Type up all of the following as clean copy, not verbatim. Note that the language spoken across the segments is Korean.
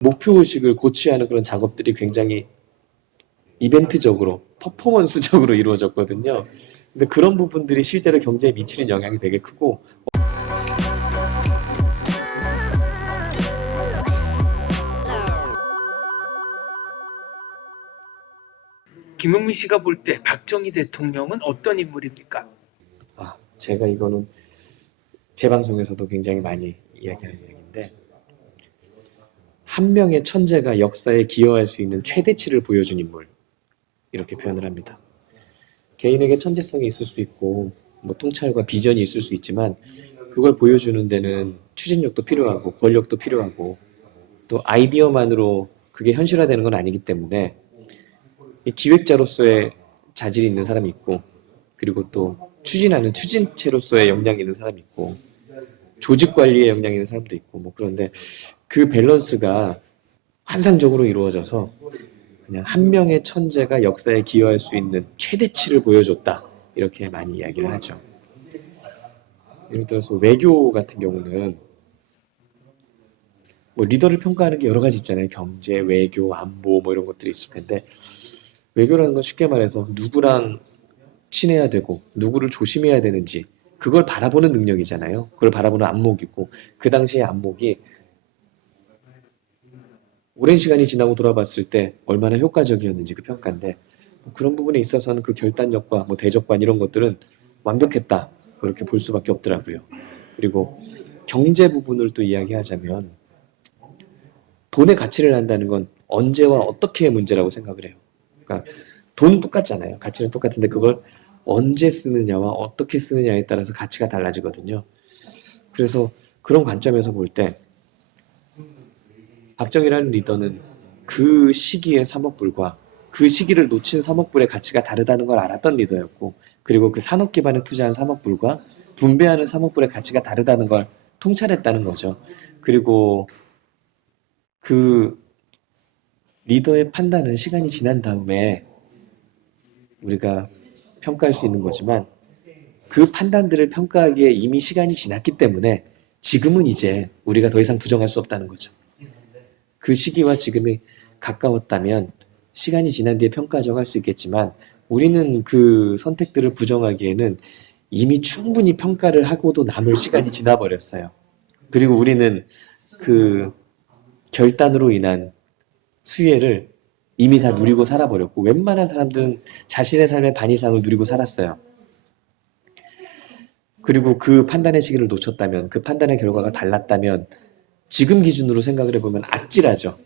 목표의식을 고취하는 그런 작업들이 굉장히 이벤트적으로, 퍼포먼스적으로 이루어졌거든요. 근데 그런 부분들이 실제로 경제에 미치는 영향이 되게 크고, 김용민 씨가 볼 때 박정희 대통령은 어떤 인물입니까? 제가 이거는 제 방송에서도 굉장히 많이 이야기하는 얘기인데, 한 명의 천재가 역사에 기여할 수 있는 최대치를 보여준 인물, 이렇게 표현을 합니다. 개인에게 천재성이 있을 수 있고 뭐 통찰과 비전이 있을 수 있지만, 그걸 보여주는 데는 추진력도 필요하고 권력도 필요하고 또 아이디어만으로 그게 현실화되는 건 아니기 때문에, 이 기획자로서의 자질이 있는 사람이 있고, 그리고 또 추진하는 추진체로서의 역량이 있는 사람이 있고, 조직 관리에 역량이 있는 사람도 있고, 뭐 그런데 그 밸런스가 환상적으로 이루어져서 그냥 한 명의 천재가 역사에 기여할 수 있는 최대치를 보여줬다, 이렇게 많이 이야기를 하죠. 예를 들어서 외교 같은 경우는 뭐 리더를 평가하는 게 여러 가지 있잖아요. 경제, 외교, 안보 뭐 이런 것들이 있을 텐데, 외교라는 건 쉽게 말해서 누구랑 친해야 되고 누구를 조심해야 되는지 그걸 바라보는 능력이잖아요. 그걸 바라보는 안목이고, 그 당시의 안목이 오랜 시간이 지나고 돌아봤을 때 얼마나 효과적이었는지 그 평가인데, 그런 부분에 있어서는 그 결단력과 뭐 대적관 이런 것들은 완벽했다, 그렇게 볼 수밖에 없더라고요. 그리고 경제 부분을 또 이야기하자면, 돈의 가치를 한다는 건 언제와 어떻게의 문제라고 생각을 해요. 그러니까 돈은 똑같잖아요. 가치는 똑같은데 그걸 언제 쓰느냐와 어떻게 쓰느냐에 따라서 가치가 달라지거든요. 그래서 그런 관점에서 볼 때 박정희라는 리더는 그 시기의 삼억불과 그 시기를 놓친 삼억불의 가치가 다르다는 걸 알았던 리더였고, 그리고 그 산업 기반에 투자한 삼억불과 분배하는 삼억불의 가치가 다르다는 걸 통찰했다는 거죠. 그리고 그 리더의 판단은 시간이 지난 다음에 우리가 평가할 수 있는 거지만, 그 판단들을 평가하기에 이미 시간이 지났기 때문에 지금은 이제 우리가 더 이상 부정할 수 없다는 거죠. 그 시기와 지금이 가까웠다면 시간이 지난 뒤에 평가하자고 할 수 있겠지만, 우리는 그 선택들을 부정하기에는 이미 충분히 평가를 하고도 남을 시간이 지나버렸어요. 그리고 우리는 그 결단으로 인한 수혜를 이미 다 누리고 살아버렸고, 웬만한 사람들은 자신의 삶의 반 이상을 누리고 살았어요. 그리고 그 판단의 시기를 놓쳤다면, 그 판단의 결과가 달랐다면 지금 기준으로 생각을 해보면 아찔하죠.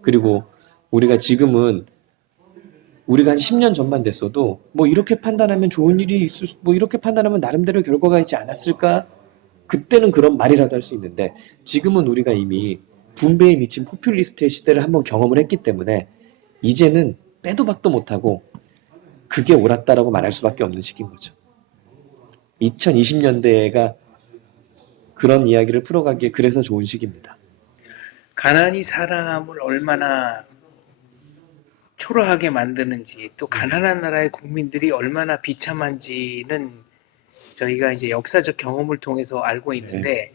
그리고 우리가 지금은, 우리가 한 10년 전만 됐어도 뭐 이렇게 판단하면 좋은 일이 있을 수, 뭐 이렇게 판단하면 나름대로 결과가 있지 않았을까? 그때는 그런 말이라도 할 수 있는데, 지금은 우리가 이미 분배에 미친 포퓰리스트의 시대를 한번 경험을 했기 때문에 이제는 빼도 박도 못하고 그게 옳았다라고 말할 수밖에 없는 시기인 거죠. 2020년대가 그런 이야기를 풀어가기에 그래서 좋은 시기입니다. 가난이 사람을 얼마나 초라하게 만드는지, 또 가난한 나라의 국민들이 얼마나 비참한지는 저희가 이제 역사적 경험을 통해서 알고 있는데,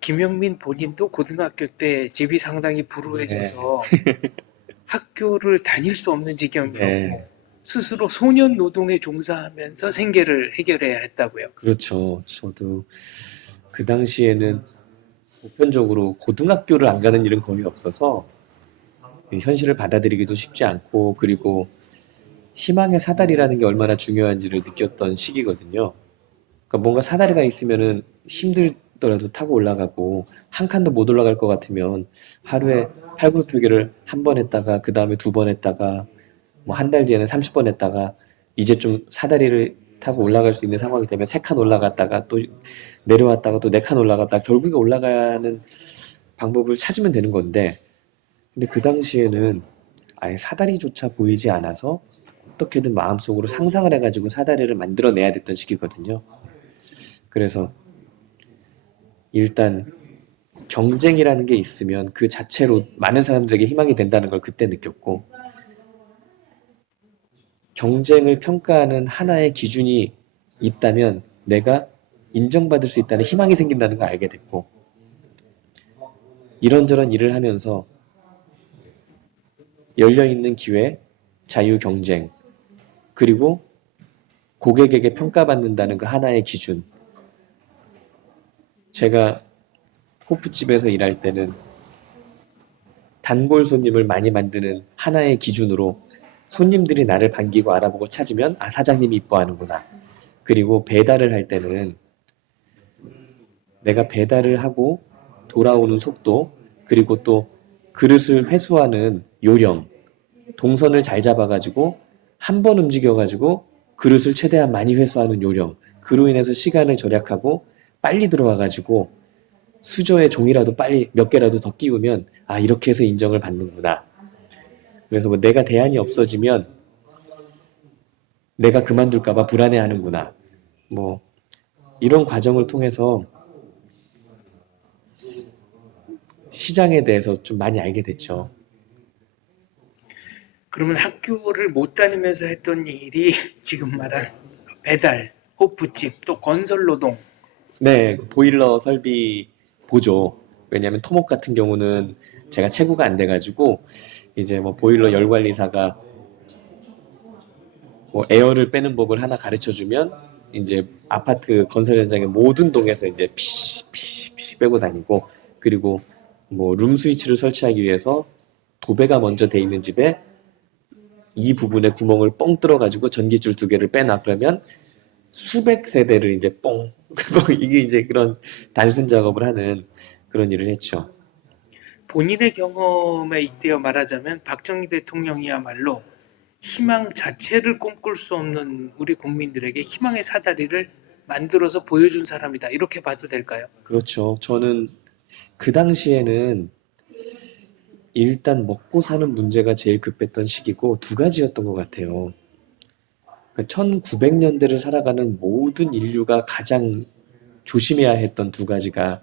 김용민 본인도 고등학교 때 집이 상당히 불우해져서 학교를 다닐 수 없는 지경이었고 스스로 소년 노동에 종사하면서 생계를 해결해야 했다고요. 그렇죠. 저도 그 당시에는 보편적으로 고등학교를 안 가는 일은 거의 없어서 현실을 받아들이기도 쉽지 않고, 그리고 희망의 사다리라는 게 얼마나 중요한지를 느꼈던 시기거든요. 그러니까 뭔가 사다리가 있으면은 힘들더라도 타고 올라가고, 한 칸도 못 올라갈 것 같으면 하루에 팔굽혀펴기를 한 번 했다가 그 다음에 두 번 했다가 뭐 한 달 뒤에는 30번 했다가, 이제 좀 사다리를 타고 올라갈 수 있는 상황이 되면 3칸 올라갔다가 또 내려왔다가 또 4칸 올라갔다가 결국에 올라가는 방법을 찾으면 되는 건데, 근데 그 당시에는 아예 사다리조차 보이지 않아서 어떻게든 마음속으로 상상을 해가지고 사다리를 만들어내야 됐던 시기거든요. 그래서 일단 경쟁이라는 게 있으면 그 자체로 많은 사람들에게 희망이 된다는 걸 그때 느꼈고, 경쟁을 평가하는 하나의 기준이 있다면 내가 인정받을 수 있다는 희망이 생긴다는 걸 알게 됐고, 이런저런 일을 하면서 열려있는 기회, 자유 경쟁, 그리고 고객에게 평가받는다는 그 하나의 기준. 제가 호프집에서 일할 때는 단골 손님을 많이 만드는 하나의 기준으로 손님들이 나를 반기고 알아보고 찾으면 아, 사장님이 이뻐하는구나. 그리고 배달을 할 때는 내가 배달을 하고 돌아오는 속도, 그리고 또 그릇을 회수하는 요령, 동선을 잘 잡아가지고 한 번 움직여가지고 그릇을 최대한 많이 회수하는 요령, 그로 인해서 시간을 절약하고 빨리 들어와가지고 수저에 종이라도 빨리 몇 개라도 더 끼우면 아, 이렇게 해서 인정을 받는구나. 그래서 뭐 내가 대안이 없어지면 내가 그만둘까봐 불안해하는구나. 뭐 이런 과정을 통해서 시장에 대해서 좀 많이 알게 됐죠. 그러면 학교를 못 다니면서 했던 일이 지금 말한 배달, 호프집, 또 건설 노동. 네, 보일러 설비 보조. 왜냐하면 토목 같은 경우는 제가 체구가 안 돼가지고 이제 뭐 보일러 열관리사가 뭐 에어를 빼는 법을 하나 가르쳐주면 이제 아파트 건설 현장의 모든 동에서 이제 피시 빼고 다니고, 그리고 뭐 룸 스위치를 설치하기 위해서 도배가 먼저 돼 있는 집에 이 부분에 구멍을 뻥 뚫어가지고 전기줄 2개를 빼놔. 그러면 수백 세대를 이제 뽕 이게 이제 그런 단순 작업을 하는 그런 일을 했죠. 본인의 경험에 잇대어 말하자면 박정희 대통령이야말로 희망 자체를 꿈꿀 수 없는 우리 국민들에게 희망의 사다리를 만들어서 보여준 사람이다. 이렇게 봐도 될까요? 그렇죠. 저는 그 당시에는 일단 먹고 사는 문제가 제일 급했던 시기고 두 가지였던 것 같아요. 1900년대를 살아가는 모든 인류가 가장 조심해야 했던 두 가지가,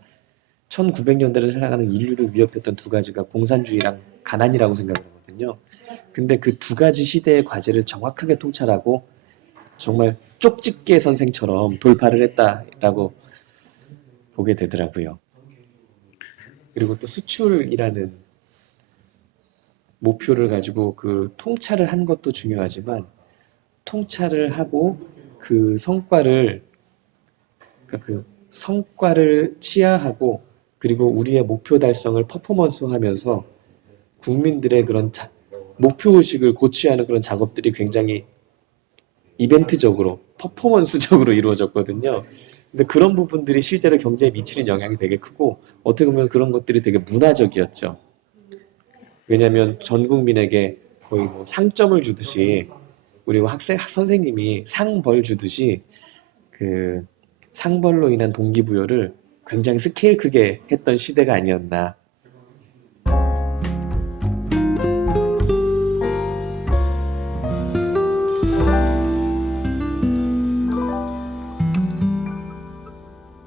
1900년대를 살아가는 인류를 위협했던 두 가지가 공산주의랑 가난이라고 생각을 하거든요. 근데 그 두 가지 시대의 과제를 정확하게 통찰하고 정말 쪽집게 선생처럼 돌파를 했다라고 보게 되더라고요. 그리고 또 수출이라는 목표를 가지고 그 통찰을 한 것도 중요하지만, 통찰을 하고 그 성과를, 그러니까 그 성과를 치하하고 그리고 우리의 목표 달성을 퍼포먼스하면서 국민들의 그런 목표 의식을 고취하는 그런 작업들이 굉장히 이벤트적으로 퍼포먼스적으로 이루어졌거든요. 근데 그런 부분들이 실제로 경제에 미치는 영향이 되게 크고 어떻게 보면 그런 것들이 되게 문화적이었죠. 왜냐하면 전 국민에게 거의 뭐 상점을 주듯이, 우리 선생님이 상벌 주듯이 그 상벌로 인한 동기부여를 굉장히 스케일 크게 했던 시대가 아니었나.